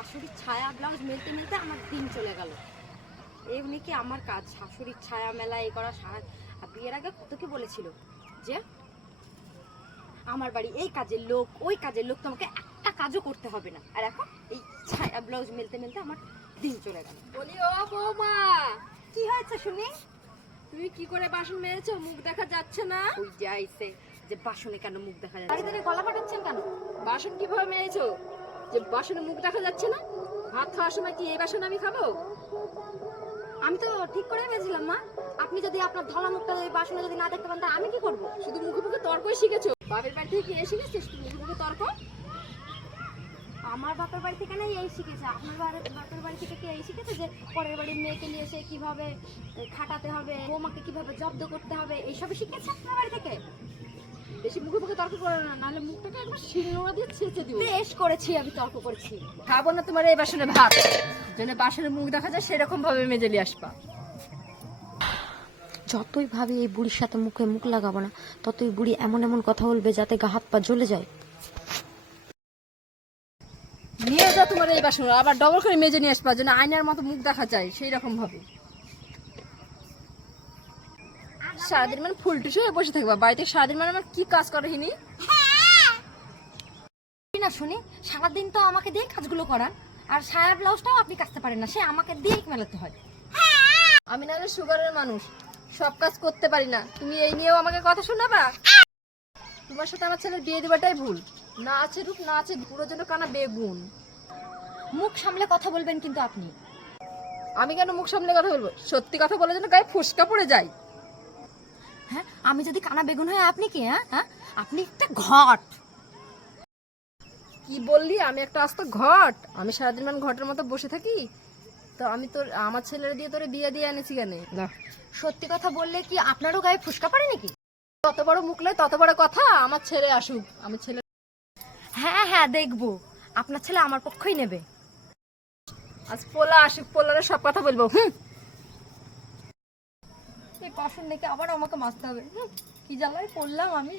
শাশুড়ির ছায়া ব্লাউজ মেলতে মেলতে আমার দিন চলে গেল। এমনি কি আমার কাজ শাশুড়ির ছায়া মেলা এই করা সারা। আর বিয়ের আগে কত কি বলেছিল যে আমার বাড়ি এই কাজের লোক ওই কাজের লোক, তোমাকে একটা কাজও করতে হবে না। আর এখন এই ছায়া ব্লাউজ মেলতে মেলতে আমার দিন চলে গেল। বলি ও বৌমা, কি হয়েছে শুনি? তুমি কি করে বাসন মেরেছো? মুখ দেখা যাচ্ছে না। ওই যে আইছে যে বাসনে কেন মুখ দেখা যাচ্ছে? বাড়িতে গলা ফাটাচ্ছেন কেন? বাসন কিভাবে মেরেছো যে বাসনে মুখ দেখা যাচ্ছে না? ভাত খাওয়ার সময় কি এই বাসন আমি খাবো? আমি তো ঠিক করে ভেবেছিলাম মা, আপনি যদি আপনার ধলা মুখটা ওই বাসনে যদি না দেখতে পান তা আমি কি করব? শুধু মুখে মুখে তর্কই শিখেছো? বাপের বাড়ি থেকে কি এসে গেছিস শুধু মুখে মুখে তর্ক? আমার বাপের বাড়ি থেকে না এই শিখেছে, আপনার বাপের বাড়ি থেকে কি এই শিখেছে যে পরের বাড়ির মেয়েকে নিয়ে এসে কিভাবে খাটাতে হবে, বৌমাকে কিভাবে জব্দ করতে হবে, এইসবই শিখেছে আপনার বাড়ি থেকে? বেশি মুখে মুখে তর্ক করো না, নাহলে মুখটাকে একবার শিলনোড়া দিয়ে ছেঁচে দিও। বেশ করেছি, আমি তর্ক করেছি। খাবো না তোমার এই বাসনে ভাত, যেন বাসনে মুখ দেখা যায় সেরকম ভাবে মেজে নিয়ে আসবা। যতই ভাবি এই বুড়ির সাথে মুখে মুখ লাগাবো না, ততই বুড়ি এমন এমন কথা বলবে যাতে গা হাত পা জ্বলে যায়। নিয়ে যাও তোমার এই বাসন, আবার ডবল করে মেজে নিয়ে আসবা, যেন আয়নার মতো মুখ দেখা যায় সেই রকম ভাবে। সারাদিন মানে ফুলটুস হয়ে বসে থাকবা বাড়িতে, সারাদিন মানে আমার কি কাজ করে হিনি? না শুনি, সারাদিন তো আমাকে দিয়ে কাজগুলো করান, আর সায়া ব্লাউজটাও আপনি কাচতে পারেন না, সে আমাকে দিয়েই মেলাতে হয়। আমি নাহলে সুগারের মানুষ, সব কাজ করতে পারি না, তুমি এই নিয়েও আমাকে কথা শোনাবা? তোমার সাথে আমার ছেলের বিয়ে দেওয়াটাই ভুল। না আছে রূপ, না আছে পুরো যেন কানা বেগুন। মুখ সামলে কথা বলবেন কিন্তু আপনি। আমি কেন মুখ সামনে কথা বলবো? সত্যি কথা বলে যেন গায়ে ফুসকা পড়ে যায়। হ্যাঁ, আমি যদি কানা বেগুন হয় আপনি কি? হ্যাঁ, আপনি একটা ঘট। কি বললি? আমি একটা আস্ত ঘট? আমি সারাদিন মানে ঘটের মতো বসে থাকি? তো আমি তোর আমার ছেলের দিয়ে তোরে বিয়ে দিয়ে এনেছি কেন? না, সত্যি কথা বললে কি আপনারও গায়ে ফুসকা পড়ে নাকি? তত বড় মুখ নয়, তত বড় কথা। আমার ছেলে আসুক, আমার ছেলে। হ্যাঁ হ্যাঁ, দেখবো আপনার ছেলে আমার পক্ষই নেবে। আজ পোলা আসুক, পোলারে সব কথা বলবো। এই বাসন দেখে আবার আমাকে মাজতে হবে। কি জ্বালায় পড়লাম আমি।